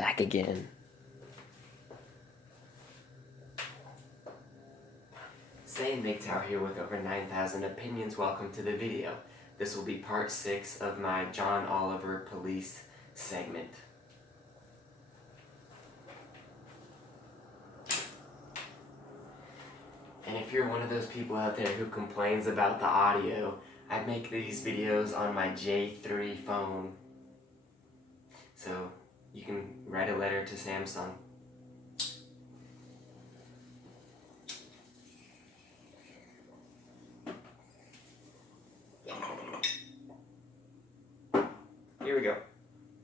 Back again. Saiyan MGTOW here with over 9,000 opinions. Welcome to the video. This will be part 6 of my John Oliver police segment. And if you're one of those people out there who complains about the audio, I make these videos on my J3 phone. So you can write a letter to Samsung. Here we go.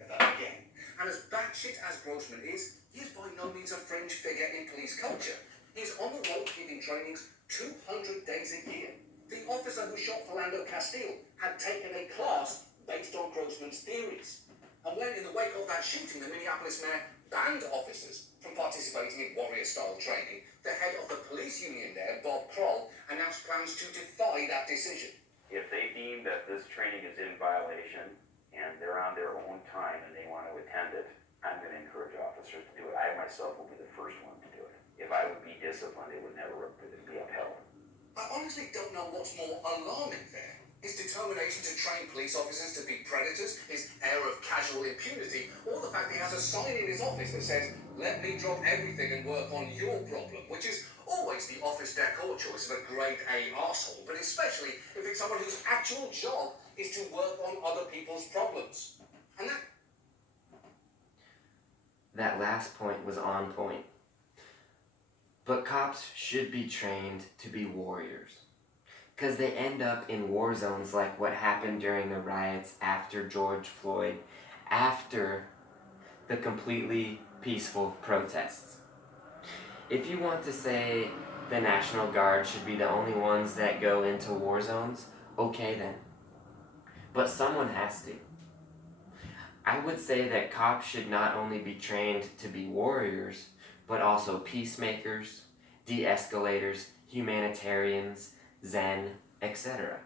Again. And as batshit as Grossman is, he is by no means a fringe figure in police culture. He's on the road giving trainings 200 days a year. The officer who shot Philando Castile had taken a class based on Grossman's theories. And when, in the wake of that shooting, the Minneapolis mayor banned officers from participating in warrior-style training, the head of the police union there, Bob Kroll, announced plans to defy that decision. If they deem that this training is in violation and they're on their own time and they want to attend it, I'm going to encourage officers to do it. I myself will be the first one to do it. If I would be disciplined, it would never be upheld. I honestly don't know what's more alarming there. His determination to train police officers to be predators, his air of casual impunity, or the fact that he has a sign in his office that says, "Let me drop everything and work on your problem," which is always the office decor choice of a grade A arsehole, but especially if it's someone whose actual job is to work on other people's problems. And That last point was on point. But cops should be trained to be warriors. Because they end up in war zones like what happened during the riots after George Floyd, after the completely peaceful protests. If you want to say the National Guard should be the only ones that go into war zones, okay then. But someone has to. I would say that cops should not only be trained to be warriors, but also peacemakers, de-escalators, humanitarians, Zen, etc.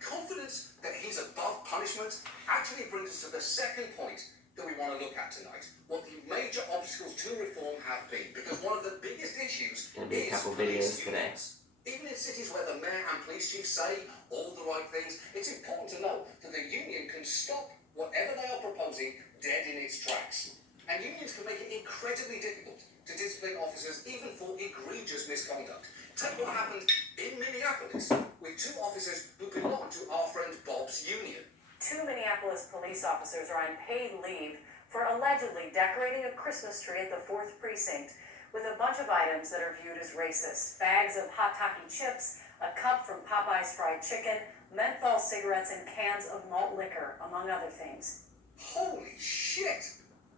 confidence that he's above punishment actually brings us to the second point that we want to look at tonight. What the major obstacles to reform have been, because one of the biggest issues Gonna be a is couple police videos today. unions. Even in cities where the mayor and police chief say all the right things, it's important to know that the union can stop whatever they are proposing dead in its tracks. And unions can make it incredibly difficult to discipline officers even for egregious misconduct. Take what happened in Minneapolis with two officers who belong to our friend Bob's union. Two Minneapolis police officers are on paid leave for allegedly decorating a Christmas tree at the 4th Precinct with a bunch of items that are viewed as racist. Bags of Hot Taki chips, a cup from Popeye's fried chicken, menthol cigarettes, and cans of malt liquor, among other things. Holy shit!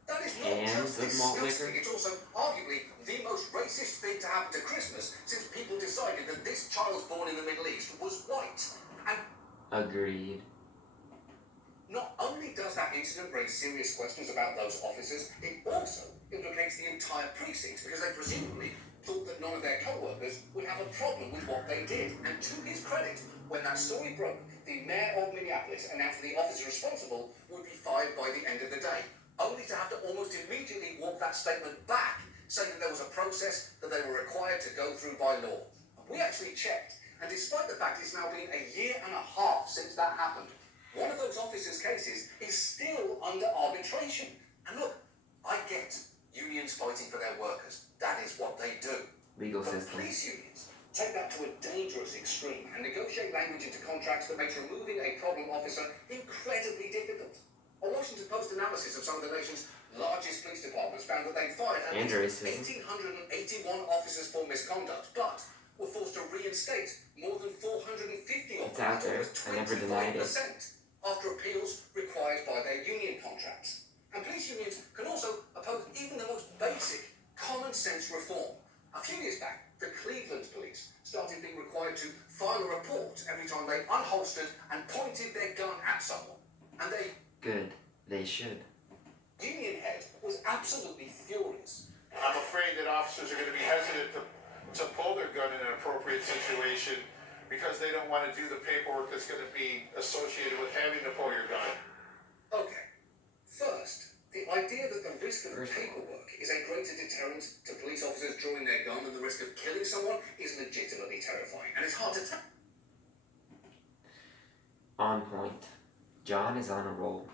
That is not Cans just of malt disgusting, liquor? it's also arguably the most racist thing to happen to Christmas since people decided that this child born in the Middle East was white. And Agreed. not only does that incident raise serious questions about those officers, it also implicates the entire precinct because they presumably thought that none of their co-workers would have a problem with what they did. And to his credit, when that story broke, the mayor of Minneapolis announced that the officer responsible would be fired by the end of the day, only to have to almost immediately walk that statement back, saying that there was a process that they were required to go through by law. And we actually checked, and despite the fact it's now been a year and a half since that happened, one of those officers' cases is still under arbitration. And look, I get unions fighting for their workers. That is what they do. Legal But system. police unions take that to a dangerous extreme and negotiate language into contracts that makes removing a problem officer incredibly difficult. A Washington Post analysis of some of the nation's largest police departments found that they fired at And least racism. 1,881 officers for misconduct, but were forced to reinstate more than 450 It's out there. almost I never denied it. 25% after appeals required by their union contracts. And police unions can also oppose even the most basic common sense reform. A few years back, the Cleveland police started being required to file a report every time they unholstered and pointed their gun at someone. And they Good. They should. union head was absolutely furious. I'm afraid that officers are going to be hesitant to pull their gun in an appropriate situation because they don't want to do the paperwork that's going to be associated with having to pull your gun. Okay, first, risk of First of all, paperwork is a greater deterrent to police officers drawing their gun than the risk of killing someone is legitimately terrifying. And it's hard to tell. on point. John is on a roll.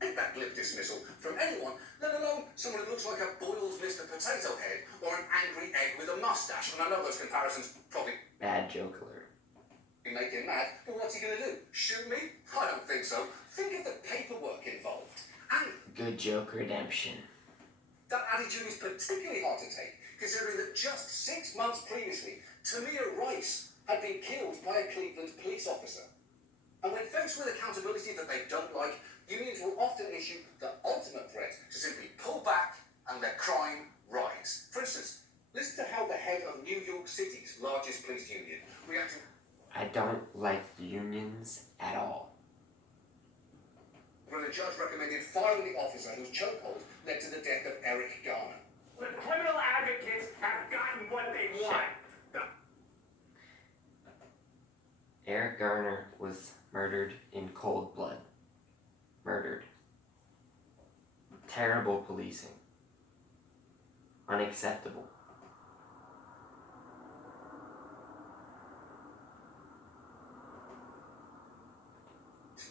Take that glib dismissal from anyone, let alone someone who looks like a boiled Mr. Potato Head or an angry egg with a mustache. And I know those comparisons probably Bad joke alert. make him mad, but what's he going to do? Shoot me? I don't think so. Think of the paperwork involved. And Good joke redemption. that attitude is particularly hard to take, considering that just 6 months previously, Tamir Rice had been killed by a Cleveland police officer. And when faced with accountability that they don't like, unions will often issue the ultimate threat to simply pull back and let crime rise. For instance, listen to how the head of New York City's largest police union reacted I don't like unions at all. when the judge recommended firing the officer whose chokehold led to the death of Eric Garner. The criminal advocates have gotten what they want. Eric Garner was murdered in cold blood. Murdered. Terrible policing. Unacceptable.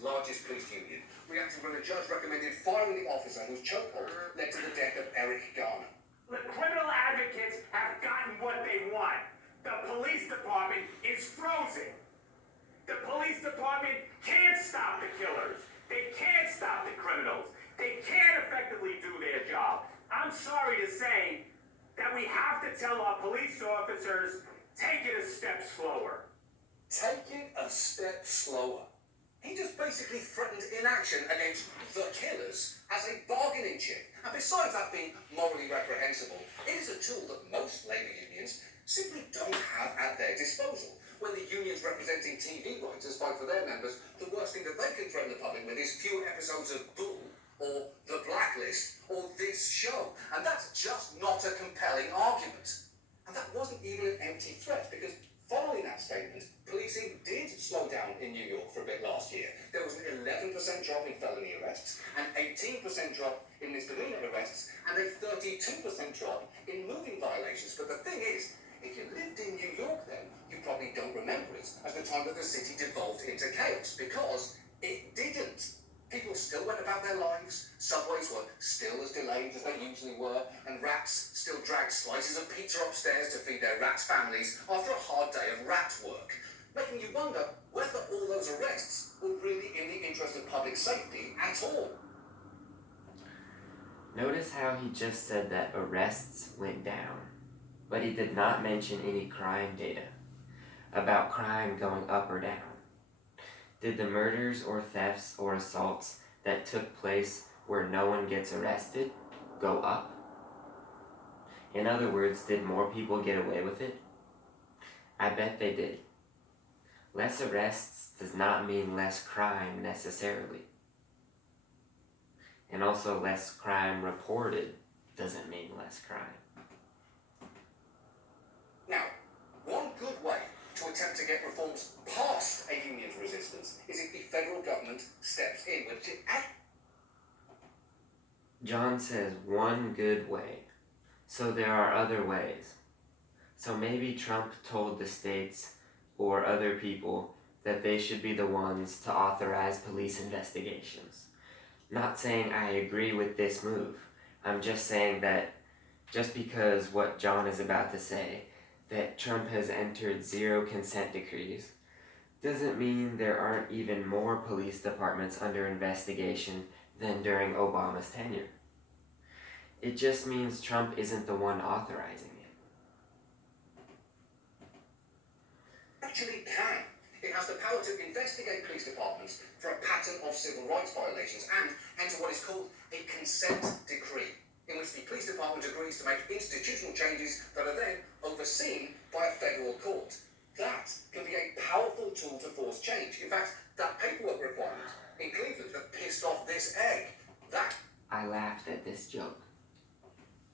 Largest police union reacted when the judge recommended firing the officer whose chokehold led to the death of Eric Garner. The criminal advocates have gotten what they want. The police department is frozen. The police department can't stop the killers. They can't stop the criminals. They can't effectively do their job. I'm sorry to say that we have to tell our police officers, take it a step slower. Take it a step slower. He just basically threatened inaction against the killers as a bargaining chip. And besides that being morally reprehensible, it is a tool that most labour unions simply don't have at their disposal. When the unions representing TV writers fight for their members, the worst thing that they can threaten the public with is fewer episodes of Bull, or The Blacklist, or This Show. And that's just not a compelling argument. And that wasn't even an empty threat, because following that statement, policing did slow down in New York for a bit last year. There was an 11% drop in felony arrests, an 18% drop in misdemeanor arrests, and a 32% drop in moving violations. But the thing is, if you lived in New York then, you probably don't remember it as the time that the city devolved into chaos, because it didn't. People still went about their lives, subways were still as delayed as they usually were, and rats still dragged slices of pizza upstairs to feed their rat families after a hard day of rat work, making you wonder whether all those arrests were really in the interest of public safety at all. Notice how he just said that arrests went down, but he did not mention any crime data about crime going up or down. Did the murders or thefts or assaults that took place where no one gets arrested go up? In other words, did more people get away with it? I bet they did. Less arrests does not mean less crime necessarily. And also less crime reported doesn't mean less crime. Now, one good way to attempt to get reforms past a union's resistance is if the federal government steps in, which it John says one good way, so there are other ways. So maybe Trump told the states or other people that they should be the ones to authorize police investigations. Not saying I agree with this move. I'm just saying that just because what John is about to say, that Trump has entered zero consent decrees, doesn't mean there aren't even more police departments under investigation than during Obama's tenure. It just means Trump isn't the one authorizing it. actually can. It has the power to investigate police departments for a pattern of civil rights violations and enter what is called a consent decree, in which the police department agrees to make institutional changes that are then overseen by a federal court. That can be a powerful tool to force change. In fact, that paperwork requirement in Cleveland that pissed off this egg, that I laughed at this joke.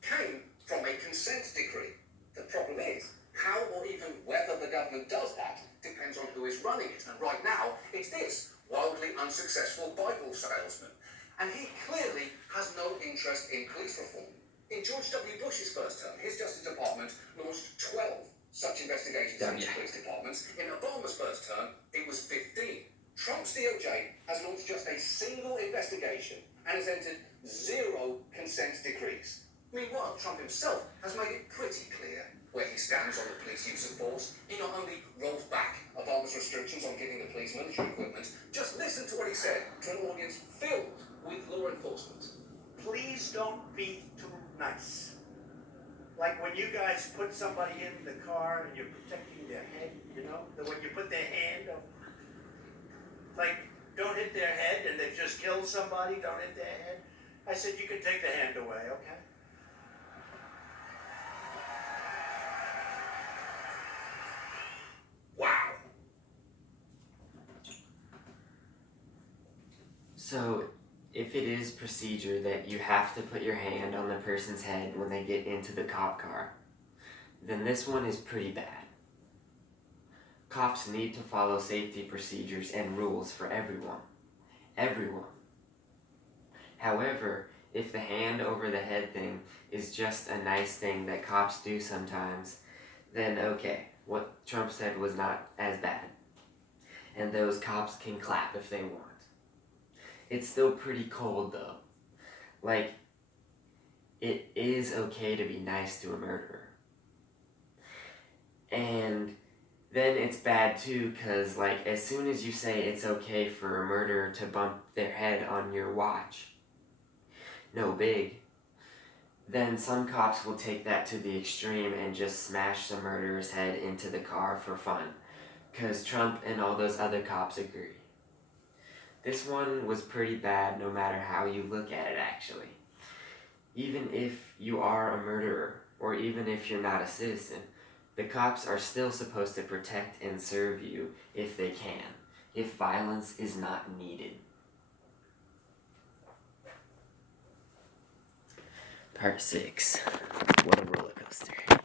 came from a consent decree. The problem is, how or even whether the government does that depends on who is running it. And right now, it's this wildly unsuccessful Bible salesman. And he clearly has no interest in police reform. In George W. Bush's first term, his Justice Department launched 12 such investigations into police departments. In Obama's first term, it was 15. Trump's DOJ has launched just a single investigation and has entered 0 consent decrees. Meanwhile, Trump himself has made it pretty clear where he stands on the police use of force. He not only rolls back Obama's restrictions on giving the police military equipment, just listen to what he said to an audience filled with law enforcement. Please don't be too nice. Like when you guys put somebody in the car and you're protecting their head, you know, when you put their hand up, like don't hit their head and they've just killed somebody, don't hit their head. I said you can take the hand away, okay? Wow. So, if it is procedure that you have to put your hand on the person's head when they get into the cop car, then this one is pretty bad. Cops need to follow safety procedures and rules for everyone. Everyone. However, if the hand over the head thing is just a nice thing that cops do sometimes, then okay, what Trump said was not as bad. And those cops can clap if they want. It's still pretty cold though. Like, it is okay to be nice to a murderer. And then it's bad too, cause like as soon as you say it's okay for a murderer to bump their head on your watch, no big, then some cops will take that to the extreme and just smash the murderer's head into the car for fun, cause Trump and all those other cops agree. This one was pretty bad no matter how you look at it actually. Even if you are a murderer, or even if you're not a citizen, the cops are still supposed to protect and serve you if they can, if violence is not needed. Part 6. What a roller coaster.